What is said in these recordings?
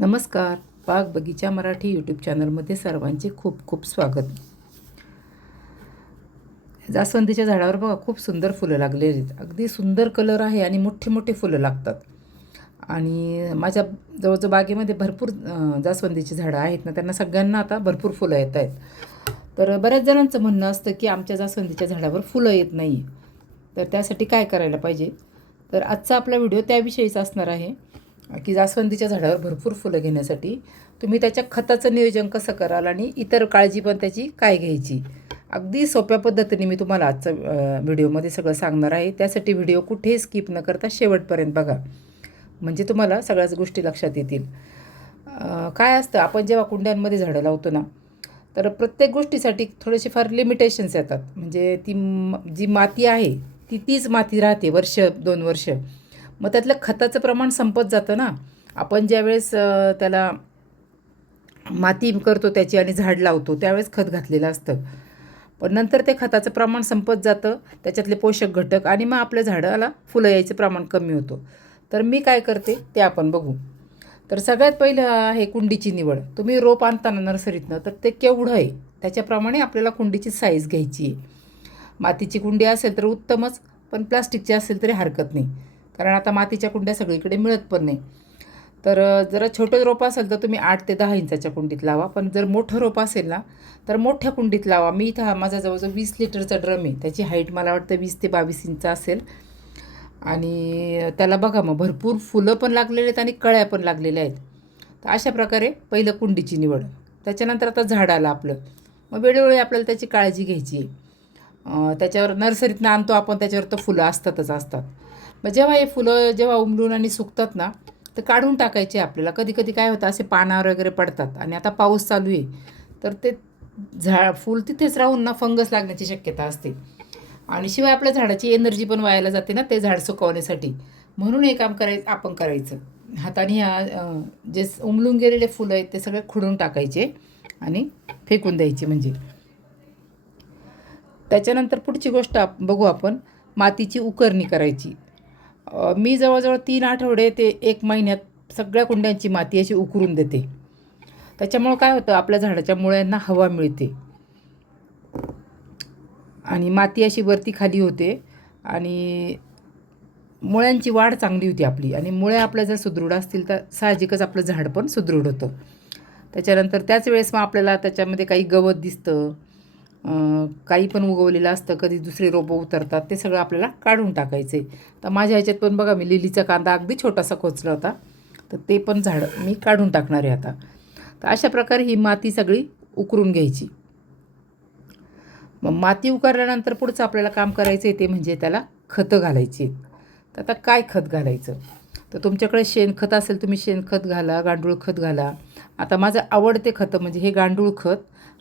नमस्कार. बाग बगीचा मराठी यूट्यूब चॅनलमध्ये सर्वांचे खूप खूप स्वागत. जास्वंदीच्या झाडावर बघा खूप सुंदर फुलं लागलेली आहेत. अगदी सुंदर कलर आहे आणि मोठे मोठे फुलं लागतात. आणि माझ्या जवळजवळ बागेमध्ये भरपूर जास्वंदीची झाडं आहेत ना त्यांना सगळ्यांना आता भरपूर फुलं येत आहेत. तर बऱ्याच जणांचं म्हणणं असतं की आमच्या जास्वंदीच्या झाडावर फुलं येत नाही. तर त्यासाठी काय करायला पाहिजे? तर आजचा आपला व्हिडिओ त्याविषयीच असणार आहे. की जास्वंदीच्या झाडावर भरपूर फुलं घेण्यासाठी तुम्ही त्याच्या खताचं नियोजन कसं कराल आणि इतर काळजी पण त्याची काय घ्यायची? अगदी सोप्या पद्धतीने मी तुम्हाला आजचा व्हिडिओमध्ये सगळं सांगणार आहे. त्यासाठी व्हिडिओ कुठेही स्किप न करता शेवटपर्यंत बघा. म्हणजे तुम्हाला सगळ्याच गोष्टी लक्षात येतील. काय असतं आपण जेव्हा कुंड्यांमध्ये झाडं लावतो ना तर प्रत्येक गोष्टीसाठी थोडेसे फार लिमिटेशन्स येतात. म्हणजे ती जी माती आहे ती तीच माती राहते वर्ष दोन वर्ष. मग त्यातलं खताचं प्रमाण संपत जातं ना. आपण ज्यावेळेस त्याला माती करतो त्याची आणि झाड लावतो त्यावेळेस खत घातलेलं असतं. पण नंतर ते खताचं प्रमाण संपत जातं त्याच्यातले पोषक घटक आणि मग आपल्या झाडाला फुलं यायचं प्रमाण कमी होतं. तर मी काय करते ते आपण बघू. तर सगळ्यात पहिलं आहे कुंडीची निवड. तुम्ही रोप आणताना नर्सरीतनं तर ते केवढं आहे? त्याच्याप्रमाणे आपल्याला कुंडीची साईज घ्यायची आहे. मातीची कुंडी असेल तर उत्तमच पण प्लास्टिकची असेल तरी हरकत नाही. कारण आता मातीच्या कुंड्या सगळीकडे मिळत पण नाही. तर जरा छोटं रोप असेल तर तुम्ही आठ ते दहा इंचाच्या कुंडीत लावा. पण जर मोठं रोप असेल ना तर मोठ्या कुंडीत लावा. मी इथं माझा जवळजवळ वीस लिटरचा ड्रम आहे. त्याची हाईट मला वाटतं वीस ते बावीस इंच असेल. आणि त्याला बघा मग भरपूर फुलं पण लागलेले आहेत आणि कळ्या पण लागलेल्या आहेत. तर अशा प्रकारे पहिलं कुंडीची निवड. त्याच्यानंतर आता झाड आलं आपलं. मग वेळोवेळी आपल्याला त्याची काळजी घ्यायची आहे. त्याच्यावर नर्सरीतनं आणतो आपण त्याच्यावर तर फुलं असतातच असतात. मग जेव्हा हे फुलं जेव्हा उमलून आणि सुकतात ना तर काढून टाकायचे आपल्याला. कधी कधी काय होतं असे पानावर वगैरे पडतात आणि आता पाऊस चालू आहे. तर ते झाड फूल तिथेच राहून ना फंगस लागण्याची शक्यता असते. आणि शिवाय आपल्या झाडाची एनर्जी पण वायाला जाते ना ते झाड सुकवण्यासाठी. म्हणून हे काम करायचं आपण करायचं. हाताने ह्या जे उमलून गेलेले फुलं आहेत ते सगळे खुडून टाकायचे आणि फेकून द्यायचे म्हणजे. त्याच्यानंतर पुढची गोष्ट आप बघू आपण. मातीची उकरणी करायची. मी जवळजवळ तीन आठवडे ते एक महिन्यात सगळ्या कुंड्यांची माती अशी उकरून देते. त्याच्यामुळं काय होतं आपल्या झाडाच्या मुळ्यांना हवा मिळते. आणि माती अशी वरती खाली होते आणि मुळ्यांची वाढ चांगली होती आपली. आणि मुळे आपल्या जर सुदृढ असतील तर साहजिकच आपलं झाड पण सुदृढ होतं. त्याच्यानंतर त्याच वेळेस मग आपल्याला त्याच्यामध्ये काही गवत दिसतं. काही पण उगवलेलं असतं कधी दुसरे रोपं उतरतात ते सगळं आपल्याला काढून टाकायचं. आहे तर माझ्या ह्याच्यात पण बघा मी लिलीचा कांदा अगदी छोटासा खोचला होता. तर ते पण झाडं मी काढून टाकणार आहे आता. तर अशा प्रकारे ही माती सगळी उकरून घ्यायची. मग माती उकारल्यानंतर पुढचं आपल्याला काम करायचं आहे ते म्हणजे त्याला खतं घालायची आहेत. तर आता काय खत घालायचं? तर तुमच्याकडे शेणखत असेल तुम्ही शेणखत घाला गांडूळ खत घाला. आता माझं आवडते खतं म्हणजे हे गांडूळ खत.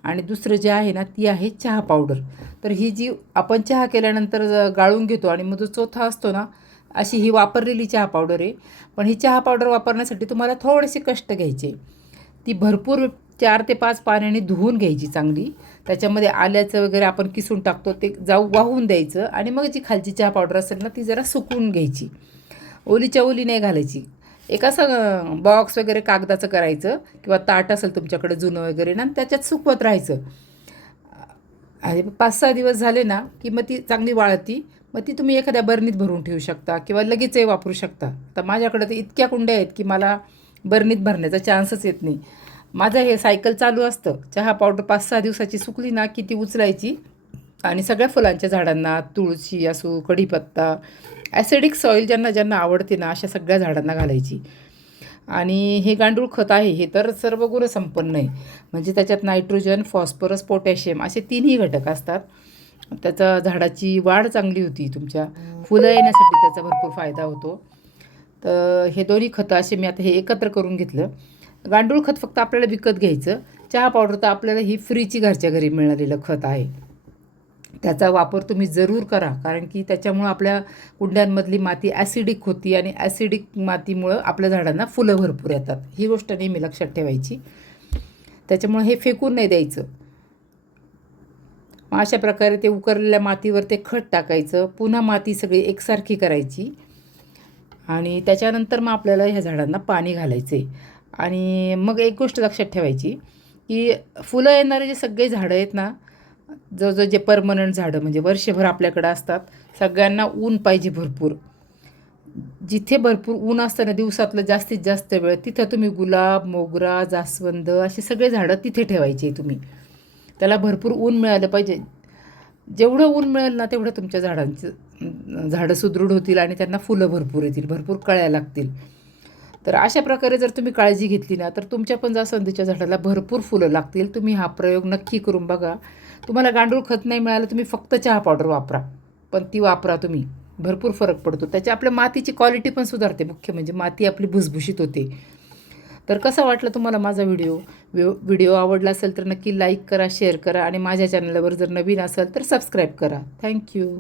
आणि दुसरं जे आहे ना ती आहे चहा पावडर. तर ही जी आपण चहा केल्यानंतर गाळून घेतो आणि मग जो चोथा असतो ना अशी ही वापरलेली चहा पावडर आहे. पण ही चहा पावडर वापरण्यासाठी तुम्हाला थोडेसे कष्ट घ्यायचे. ती भरपूर चार ते पाच पाण्याने धुवून घ्यायची चांगली. त्याच्यामध्ये आल्याचं वगैरे आपण किसून टाकतो ते जाऊ वाहून द्यायचं आणि मग जी खालची चहा पावडर असेल ना ती जरा सुकून घ्यायची. ओलीच्या ओली नाही घालायची. एक असं बॉक्स वगैरे कागदाचं करायचं किंवा ताट असेल तुमच्याकडे जुनं वगैरे ना त्याच्यात सुकवत राहायचं. आणि पाच सहा दिवस झाले ना की मग ती चांगली वाळती मग ती तुम्ही एखाद्या बरणीत भरून ठेवू शकता किंवा लगेचही वापरू शकता. तर माझ्याकडे तर इतक्या कुंड्या आहेत की मला बरणीत भरण्याचा चान्सच येत नाही. माझं हे सायकल चालू असतं. चहा पावडर पाच सहा दिवसाची सुकली ना की ती उचलायची आणि सगळ्या फुलांच्या झाडांना तुळशी असू कढीपत्ता ॲसिडिक सॉईल ज्यांना ज्यांना आवडते ना अशा सगळ्या झाडांना घालायची. आणि हे गांडूळ खत आहे हे तर सर्व गुणसंपन्न आहे. म्हणजे त्याच्यात नायट्रोजन फॉस्फरस पोटॅशियम असे तिन्ही घटक असतात. त्याचा झाडाची वाढ चांगली होती तुमच्या फुलं येण्यासाठी त्याचा भरपूर फायदा होतो. तर हे दोन्ही खतं असे मी आता हे एकत्र करून घेतलं. गांडूळ खत फक्त आपल्याला विकत घ्यायचं. चहा पावडर तर आपल्याला ही फ्रीची घरच्या घरी मिळालेलं खत आहे. त्याचा वापर तुम्ही जरूर करा. कारण की त्याच्यामुळं आपल्या कुंड्यांमधली माती ॲसिडिक होती आणि ॲसिडिक मातीमुळं आपल्या झाडांना फुलं भरपूर येतात. ही गोष्ट नेहमी लक्षात ठेवायची. त्याच्यामुळं हे फेकून नाही द्यायचं. मग अशा प्रकारे ते उकरलेल्या मातीवर ते खत टाकायचं. पुन्हा माती सगळी एकसारखी करायची. आणि त्याच्यानंतर मग आपल्याला ह्या झाडांना पाणी घालायचं आहे आणि मग एक गोष्ट लक्षात ठेवायची की फुलं येणारे जे सगळे झाडं आहेत ना जवळजवळ जे परमनंट झाडं म्हणजे वर्षभर आपल्याकडं असतात सगळ्यांना ऊन पाहिजे भरपूर. जिथे भरपूर ऊन असतं ना दिवसातलं जास्तीत जास्त वेळ तिथं तुम्ही गुलाब मोगरा जास्वंद असे सगळे झाडं तिथे ठेवायचे तुम्ही. त्याला भरपूर ऊन मिळालं पाहिजे. जेवढं ऊन मिळेल ना तेवढं तुमच्या झाडांचं झाडं सुदृढ होतील आणि त्यांना फुलं भरपूर येतील भरपूर कळ्या लागतील. तर अशा प्रकारे जर तुम्ही काळजी घेतली ना तर तुमच्या पण जास्वंदीच्या झाडाला भरपूर फुलं लागतील. तुम्ही हा प्रयोग नक्की करून बघा. तुम्हाला गांडूळ खत नाही मिळालं तुम्ही फक्त चहा पावडर वापरा. पण ती वापरा तुम्ही. भरपूर फरक पडतो. त्याच्या आपल्या मातीची क्वालिटी पण सुधारते मुख्य म्हणजे माती आपली भुसभुशीत होते. तर कसा वाटला तुम्हाला माझा व्हिडिओ? व्हिडिओ व्हिडिओ आवडला असेल तर नक्की लाईक करा शेअर करा आणि माझ्या चॅनलवर जर नवीन असेल तर सबस्क्राईब करा. थँक्यू